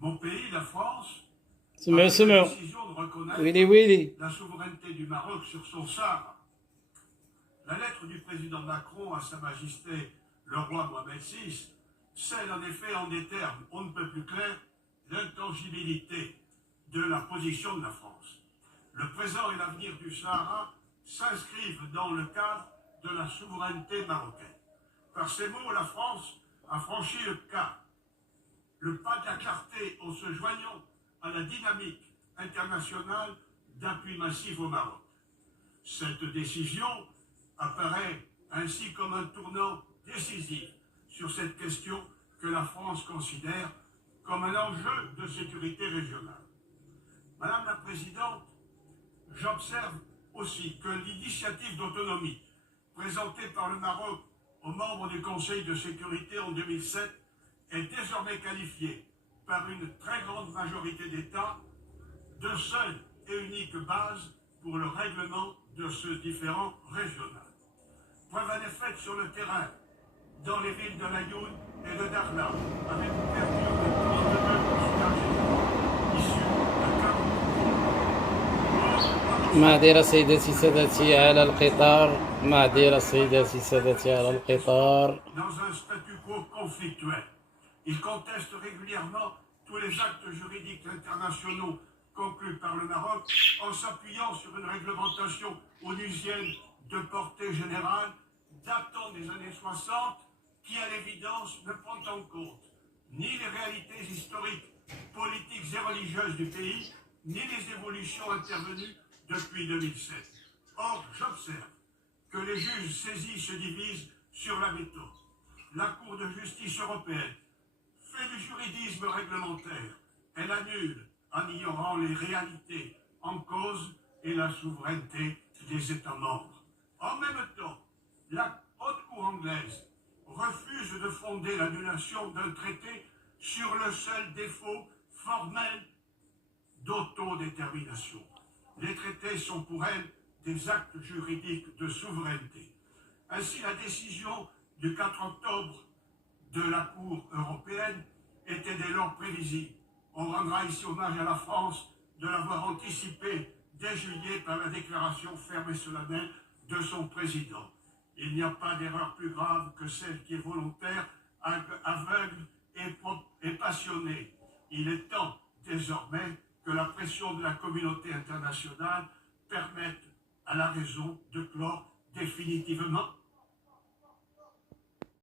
Mon pays, la France, سمعوا a pris la سمعوا décision de reconnaître ويلي ويلي la souveraineté du Maroc sur son Sahara. La lettre du président Macron à Sa Majesté le roi Mohamed VI scelle en effet en des termes on ne peut plus clairs l'intangibilité de la position de la France. Le présent et l'avenir du Sahara s'inscrivent dans le cadre de la souveraineté marocaine. Par ces mots, la France a franchi le pas de la clarté en se joignant à la dynamique internationale d'appui massif au Maroc. Cette décision apparaît ainsi comme un tournant décisif sur cette question que la France considère comme un enjeu de sécurité régionale. Madame la Présidente, j'observe aussi que l'initiative d'autonomie présentée par le Maroc aux membres du Conseil de sécurité en 2007 est désormais qualifiée par une très grande majorité d'États de seule et unique base pour le règlement de ce différend régional. Preuve en effet sur le terrain, dans les villes de Laayoune et de Dakhla, avec l'ouverture de 32 consulats généraux issus de 40 معذرة سيداتي سادتي على القطار معذرة سيداتي سادتي على القطار dans un statu quo conflictuel. Il conteste régulièrement tous les actes juridiques internationaux conclus par le Maroc en s'appuyant sur une réglementation onusienne de portée générale datant des années 60 qui, à l'évidence, ne prend en compte ni les réalités historiques, politiques et religieuses du pays, ni les évolutions intervenues depuis 2007. Or, j'observe que les juges saisis se divisent sur la méthode. La Cour de justice européenne fait du juridisme réglementaire. Elle annule en ignorant les réalités en cause et la souveraineté des États membres. En même temps, la Haute Cour anglaise refuse de fonder l'annulation d'un traité sur le seul défaut formel d'autodétermination. Les traités sont pour elle des actes juridiques de souveraineté. Ainsi, la décision du 4 octobre de la Cour européenne était dès lors prévisible. On rendra ici hommage à la France de l'avoir anticipé dès juillet par la déclaration ferme et solennelle de son président. Il n'y a pas d'erreur plus grave que celle qui est volontaire, aveugle et passionnée. Il est temps désormais que la pression de la communauté internationale permette à la raison de clore définitivement